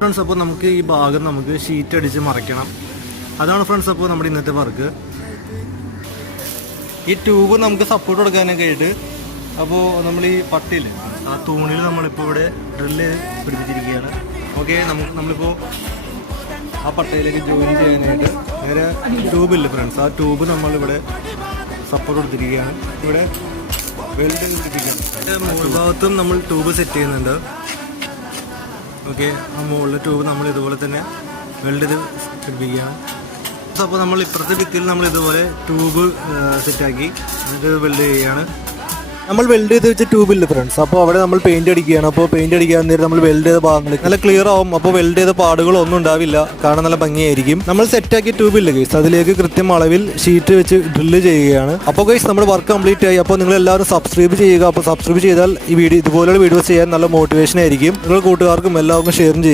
Friends, അപ്പോൾ നമുക്ക് ഈ ഭാഗം നമുക്ക് ഷീറ്റ് അടിച്ച് മറയ്ക്കണം. അതാണ് ഫ്രണ്ട്സ് അപ്പോൾ നമ്മുടെ ഇന്നത്തെ വർക്ക്. ഈ ട്യൂബ് നമുക്ക് സപ്പോർട്ട് കൊടുക്കാനൊക്കെ ആയിട്ട് അപ്പോൾ നമ്മൾ ഈ പട്ടിയില്ലേ ആ തൂണിൽ നമ്മളിപ്പോൾ ഇവിടെ ഡ്രില്ല് പിടിപ്പിച്ചിരിക്കുകയാണ്. ഓക്കെ, നമ്മളിപ്പോൾ ആ പട്ടയിലേക്ക് ജോയിൻ ചെയ്യാനായിട്ട് നേരെ ട്യൂബില്ലേ ഫ്രണ്ട്സ്, ആ ട്യൂബ് നമ്മളിവിടെ സപ്പോർട്ട് കൊടുത്തിരിക്കുകയാണ്. ഇവിടെ വെൽഡ് പിടിപ്പിക്കുകയാണ്. മുകൾ ഭാഗത്തും നമ്മൾ ട്യൂബ് സെറ്റ് ചെയ്യുന്നുണ്ട്. ഓക്കെ, ആ മുകളിലെ ട്യൂബ് നമ്മൾ ഇതുപോലെ തന്നെ വെൽഡ് ചെയ്ത് പിടിപ്പിക്കുകയാണ്. അപ്പോൾ നമ്മൾ ഇപ്പുറത്തെ ഭിത്തിയിൽ നമ്മൾ ഇതുപോലെ ട്യൂബ് സെറ്റാക്കി എന്നിട്ട് വെൽഡ് ചെയ്യുകയാണ്. നമ്മൾ വെൽഡ് ചെയ്ത് വെച്ച ട്യൂബില്ല ഫ്രണ്ട്സ്, അപ്പോൾ അവിടെ നമ്മൾ പെയിന്റ് അടിക്കുകയാണ്. അപ്പോൾ പെയിന്റ് അടിക്കാൻ നേരം നമ്മൾ വെൽഡ് ചെയ്ത ഭാഗങ്ങൾ നല്ല ക്ലിയർ ആവും. അപ്പോൾ വെൽഡ് ചെയ്ത പാടുകളൊന്നും ഉണ്ടാവില്ല, കാണാൻ നല്ല ഭംഗിയായിരിക്കും. നമ്മൾ സെറ്റാക്കിയ ട്യൂബില്ല ഗൈസ്, അതിലേക്ക് കൃത്യം അളവിൽ ഷീറ്റ് വെച്ച് ഡ്രില്ല് ചെയ്യുകയാണ്. അപ്പോൾ ഗൈസ് നമ്മുടെ വർക്ക് കംപ്ലീറ്റ് ആയി. അപ്പോൾ നിങ്ങൾ എല്ലാവരും സബ്സ്ക്രൈബ് ചെയ്യുക. അപ്പോൾ സബ്സ്ക്രൈബ് ചെയ്താൽ ഈ വീഡിയോ ഇതുപോലുള്ള വീഡിയോസ് ചെയ്യാൻ നല്ല മോട്ടിവേഷൻ ആയിരിക്കും. നിങ്ങൾ കൂട്ടുകാർക്കും എല്ലാവർക്കും ഷെയർ ചെയ്യുക.